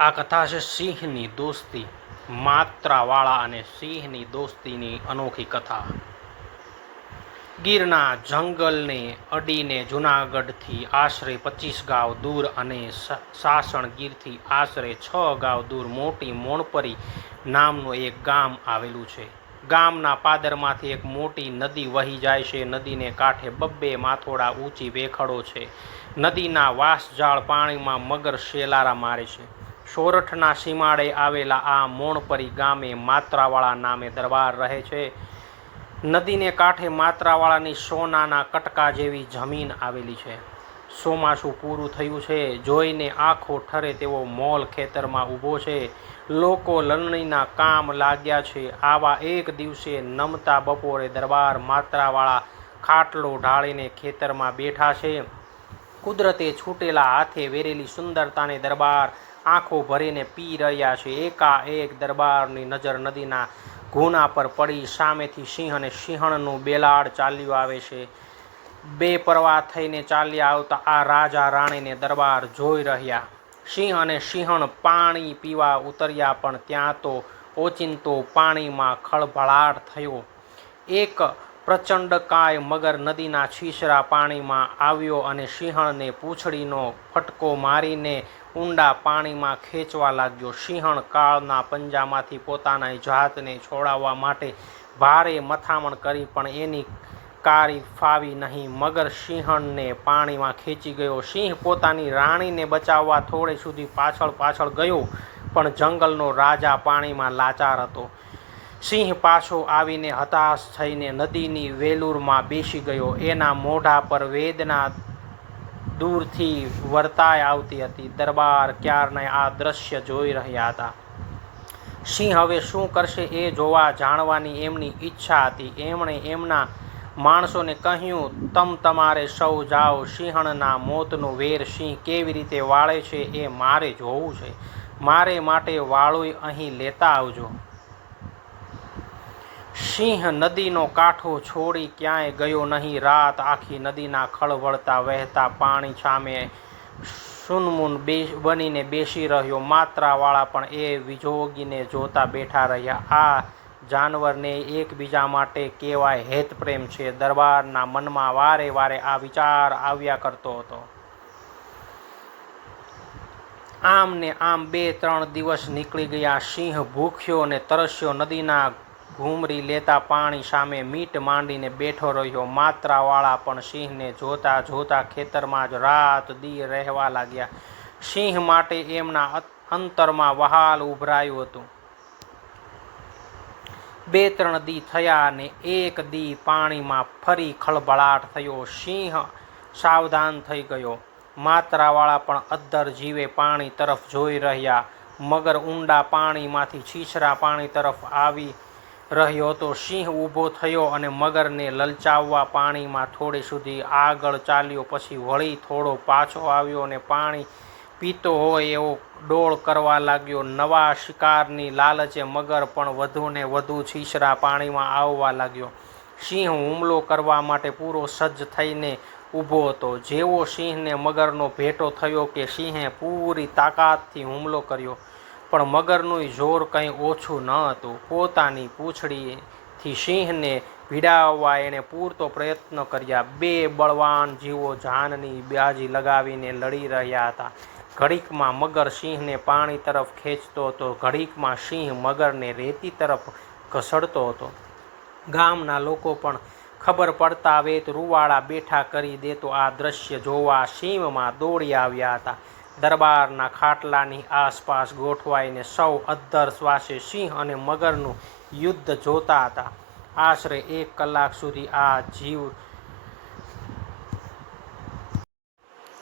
આ કથા છે સિંહની દોસ્તી, માત્રાવાળા અને સિંહની દોસ્તીની અનોખી કથા. ગીરના જંગલને અડીને જુનાગઢથી આશરે પચીસ ગાંવ દૂર અને સાસણ ગીરથી આશરે છ ગાંવ દૂર મોટી મોણપરી નામનું એક ગામ આવેલું છે. ગામના પાદરમાંથી એક મોટી નદી વહી જાય છે. નદીને કાંઠે બબ્બે માથોડા ઊંચી વેખડો છે. નદીના વાસજાળ પાણીમાં મગર શેલારા મારે છે. સોરઠના સીમાડે આવેલા આ મોણપરી ગામે માત્રાવાળા નામે દરબાર રહે છે. નદીને કાંઠે માત્રાવાળાની સોનાના કટકા જેવી જમીન આવેલી છે. ચોમાસું પૂરું થયું છે. જોઈને આંખો ઠરે તેવો મોલ ખેતરમાં ઊભો છે. લોકો લણણીના કામ લાગ્યા છે. આવા એક દિવસે નમતા બપોરે દરબાર માત્રાવાળા ખાટલો ઢાળીને ખેતરમાં બેઠા છે. કુદરતે છૂટેલા હાથે વેરેલી સુંદરતાને દરબાર આંખો ભરીને પી રહ્યા છે. એકાએક દરબારની નજર નદીના ગુના પર પડી. સામેથી સિંહ અને સિંહણનું બેલાડ ચાલ્યું આવે છે. બે પરવા થઈને ચાલ્યા આવતા આ રાજા રાણીને દરબાર જોઈ રહ્યા. સિંહ અને સિંહણ પાણી પીવા ઉતર્યા, પણ ત્યાં તો ઓચિંતો પાણીમાં ખળભળાટ થયો. એક પ્રચંડ કાય મગર નદીના છીછરા પાણીમાં આવ્યો અને સિંહણને પૂંછડીનો ફટકો મારીને ઊંડા પાણીમાં ખેંચવા લાગ્યો. સિંહણ કાળના પંજામાંથી પોતાના જાતને છોડાવવા માટે ભારે મથામણ કરી, પણ એની કારી ફાવી નહીં. મગર સિંહણને પાણીમાં ખેંચી ગયો. સિંહ પોતાની રાણીને બચાવવા થોડે સુધી પાછળ પાછળ ગયો, પણ જંગલનો રાજા પાણીમાં લાચાર હતો. સિંહ પાછો આવીને હતાશ થઈને નદીની વેલુરમાં બેસી ગયો. એના મોઢા પર વેદના દૂરથી વર્તાય આવતી હતી. દરબાર ક્યારને આ દ્રશ્ય જોઈ રહ્યા હતા? સિંહ હવે શું કરશે એ જોવા જાણવાની એમની ઈચ્છા હતી. એમણે એમના માણસોને કહ્યું, તમ તમારે સૌ જાઓ. સિંહણના મોતનું વેર સિંહ કેવી રીતે વાળે છે એ મારે જોવું છે. મારે માટે વાળું અહીં લેતા આવજો. સિંહ નદીનો કાંઠો છોડી ક્યાંય ગયો નહીં. રાત આખી નદીના ખળવળતા વહેતા પાણી સામે સુનમુન બે બનીને બેસી રહ્યો. માત્રાવાળા પણ એ વિજોગીને જોતા બેઠા રહ્યા. આ જાનવરને એકબીજા માટે કેવાય હેતપ્રેમ છે. દરબારના મનમાં વારે વારે આ વિચાર આવ્યા કરતો હતો. આમ ને આમ બે ત્રણ દિવસ નીકળી ગયા. સિંહ ભૂખ્યો ને તરસ્યો નદીના ઘૂમરી લેતા પાણી સામે મીટ માંડીને બેઠો રહ્યો. માત્રાવાળા પણ સિંહને જોતા જોતા ખેતરમાં જ રાત દી રહેવા લાગ્યા. સિંહ માટે એમના અંતરમાં વહાલ ઉભરાયું હતું. બે ત્રણ દી થયા ને એક દી પાણીમાં ફરી ખળભળાટ થયો. સિંહ સાવધાન થઈ ગયો. માત્રાવાળા પણ અદ્ધર જીવે પાણી તરફ જોઈ રહ્યા. મગર ઊંડા પાણીમાંથી છીછરા પાણી તરફ આવી રહ્યો હતો સિંહ ઊભો થયો અને મગરને લલચાવવા પાણીમાં થોડે સુધી આગળ ચાલ્યો. પછી વળી થોડો પાછો આવ્યો અને પાણી પીતો હોય એવો ડોળ કરવા લાગ્યો. નવા શિકારની લાલચે મગર પણ વધુ ને વધુ છીછરા પાણીમાં આવવા લાગ્યો. સિંહ હુમલો કરવા માટે પૂરો સજ્જ થઈને ઊભો હતો. જેવો સિંહને મગરનો ભેટો થયો કે સિંહે પૂરી તાકાતથી હુમલો કર્યો. પણ મગરનું જોર કંઈ ઓછું ન હતું. પોતાની પૂંછડીથી સિંહને ભીડાવવા એણે પૂરતો પ્રયત્ન કર્યા. બે બળવાન જીવો જાનની બાજી લગાવીને લડી રહ્યા હતા. ઘડીકમાં મગર સિંહને પાણી તરફ ખેંચતો હતો. ઘડીકમાં સિંહ મગરને રેતી તરફ ઘસડતો હતો. ગામના લોકો પણ ખબર પડતા વેત રૂવાળા બેઠા કરી દેતો આ દ્રશ્ય જોવા સીમમાં દોડી આવ્યા હતા. દરબારના ખાટલાની આસપાસ ગોઠવાઈને સૌ અદ્ધર શ્વાસે સિંહ અને મગરનું યુદ્ધ જોતા હતા. આશરે એક કલાક સુધી આ જીવ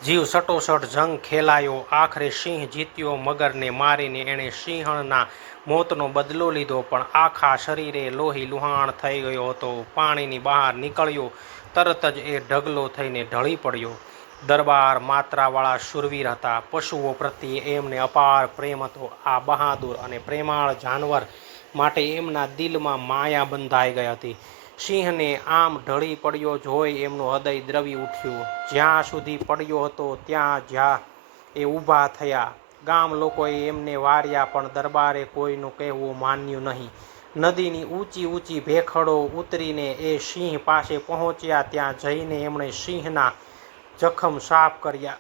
જીવ સટોસટ જંગ ખેલાયો. આખરે સિંહ જીત્યો, મગરને મારીને એણે સિંહણના મોતનો બદલો લીધો, પણ આખા શરીરે લોહી લુહાણ થઈ ગયો હતો. પાણીની બહાર નીકળ્યો, તરત જ એ ઢગલો થઈને ઢળી પડ્યો. દરબાર માત્રાવાળા શુરવીર હતા. પશુઓ પ્રત્યે એમને અપાર પ્રેમ હતો. આ બહાદુર અને પ્રેમાળ જાનવર માટે એમના દિલમાં માયા બંધાઈ ગઈ હતી. સિંહને આમ ઢળી પડ્યો જોઈ એમનું હૃદય દ્રવી ઉઠ્યું. જ્યાં સુધી પડ્યો હતો ત્યાં જ્યાં એ ઊભા થયા. ગામ લોકોએ એમને વાર્યા, પણ દરબારે કોઈનું કહેવું માન્યું નહીં. નદીની ઊંચી ઊંચી ભેખડો ઉતરીને એ સિંહ પાસે પહોંચ્યા. ત્યાં જઈને એમણે સિંહના જખમ સાફ કર્યા.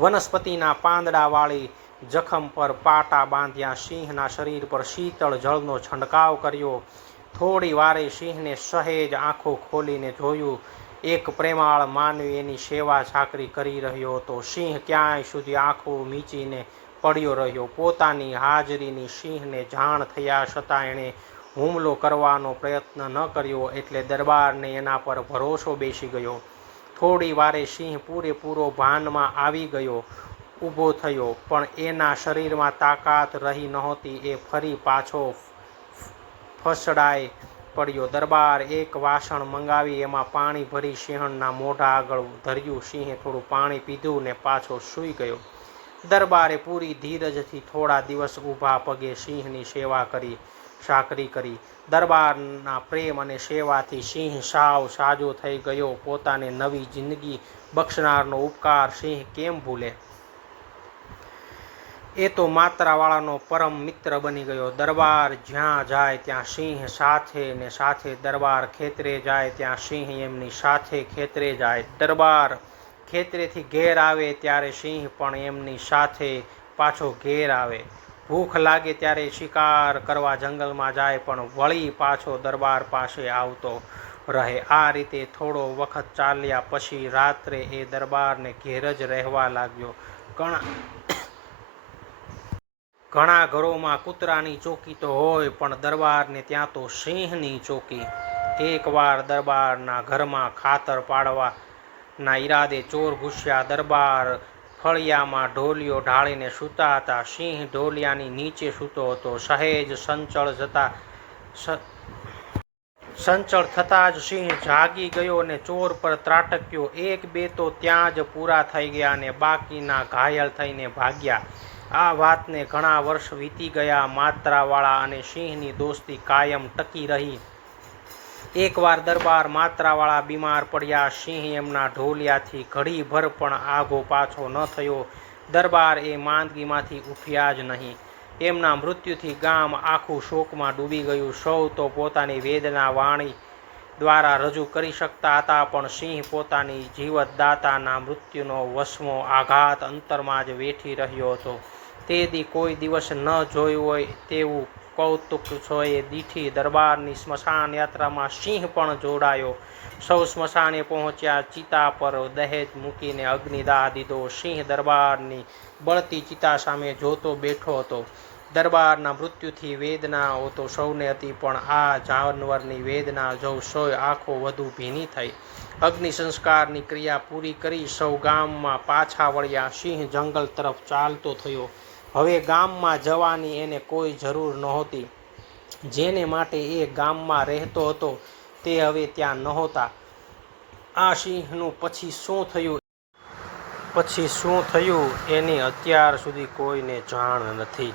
વનસ્પતિના પાંદડાવાળી જખમ પર પાટા બાંધ્યા. સિંહના શરીર પર શીતળ જળનો છંટકાવ કર્યો. થોડી વારે સિંહને સહેજ આંખો ખોલીને જોયું. એક પ્રેમાળ માનવી એની સેવા છાકરી કરી રહ્યો હતો. સિંહ ક્યાંય સુધી આંખો મીચીને પડ્યો રહ્યો? પોતાની હાજરીની સિંહને જાણ થયા છતાં એણે હુમલો કરવાનો પ્રયત્ન ન કર્યો એટલે દરબારને એના પર ભરોસો બેસી ગયો. થોડી વારે સિંહ પૂરેપૂરો ભાનમાં આવી ગયો, ઊભો થયો, પણ એના શરીરમાં તાકાત રહી નહોતી, એ ફરી પાછો ફસડાય પડ્યો. દરબાર એક વાસણ મંગાવી, એમાં પાણી ભરી સિંહણના મોઢા આગળ ધર્યું. સિંહે થોડું પાણી પીધું ને પાછો સૂઈ ગયો. દરબારે પૂરી ધીરજથી થોડા દિવસ ઊભા પગે સિંહની સેવા કરી. ચાકરી કરી. દરબારના પ્રેમ અને સેવાથી સિંહ સાવ સાજો થઈ ગયો. પોતાને નવી જિંદગી બક્ષનારનો ઉપકાર સિંહ કેમ ભૂલે? એ તો માત્રાવાળાનો પરમ મિત્ર બની ગયો. દરબાર જ્યાં જાય ત્યાં સિંહ સાથે ને સાથે દરબાર ખેતરે જાય ત્યાં સિંહ એમની સાથે ખેતરે જાય. દરબાર ખેતરેથી ઘેર આવે ત્યારે સિંહ પણ એમની સાથે પાછો ઘેર આવે. ભૂખ લાગે ત્યારે શિકાર કરવા જંગલમાં જાય, પણ વળી પાછો દરબાર પાસે આવતો રહે. આ રીતે થોડો વખત ચાલ્યા પછી રાત્રે એ દરબારને ઘેર જ રહેવા લાગ્યો. ઘણા ઘણા ઘરોમાં કૂતરાની ચોકી તો હોય, પણ દરબારને ત્યાં તો સિંહની ચોકી. એકવાર દરબારના ઘરમાં ખાતર પાડવાના ઈરાદે ચોર ઘૂસ્યા, દરબાર ફળિયામાં ઢોલિયો ઢાળીને સૂતા હતા. સિંહ ઢોલિયાની નીચે સૂતો હતો. સહેજ સંચળ જતા સંચળ થતાં જ સિંહ જાગી ગયો અને ચોર પર ત્રાટક્યો. એક બે તો ત્યાં જ પૂરા થઈ ગયા અને બાકીના ઘાયલ થઈને ભાગ્યા. આ વાતને ઘણા વર્ષ વીતી ગયા. માત્રાવાળા અને સિંહની દોસ્તી કાયમ ટકી રહી. એકવાર દરબાર માત્રાવાળા બીમાર પડ્યા, સિંહ એમના ઢોલિયાથી ઘડીભર પણ આઘો પાછો ન થયો. દરબાર એ માંદગીમાંથી ઉઠ્યા જ નહીં. એમના મૃત્યુથી ગામ આખું શોકમાં ડૂબી ગયું. સૌ તો પોતાની વેદના વાણી દ્વારા રજૂ કરી શકતા હતા, પણ સિંહ પોતાની જીવતદાતાના મૃત્યુનો વસમો આઘાત અંતરમાં જ વેઠી રહ્યો હતો. તે દી કોઈ દિવસ ન જોયું હોય તેવું કૌતુક સોએ દીઠી દરબારની સ્મશાન યાત્રામાં સિંહ પણ જોડાયો. સૌ સ્મશાને પહોંચ્યા, ચિતા પર દહેજ મૂકીને અગ્નિદાહ દીધો. સિંહ દરબારની બળતી ચિતા સામે જોતો બેઠો હતો. દરબારના મૃત્યુથી વેદનાઓ તો સૌને હતી, પણ આ જાનવરની વેદના જો સોય આંખો વધુ ભીની થઈ. અગ્નિ સંસ્કારની ક્રિયા પૂરી કરી સૌ ગામમાં પાછા વળ્યા. સિંહ જંગલ તરફ ચાલતો થયો. હવે ગામમાં જવાની એને કોઈ જરૂર નહોતી. જેને માટે એ ગામમાં રહેતો હતો તે હવે ત્યાં નહોતા. આ સિંહનું પછી શું થયું? પછી શું થયું એની અત્યાર સુધી કોઈને જાણ નથી.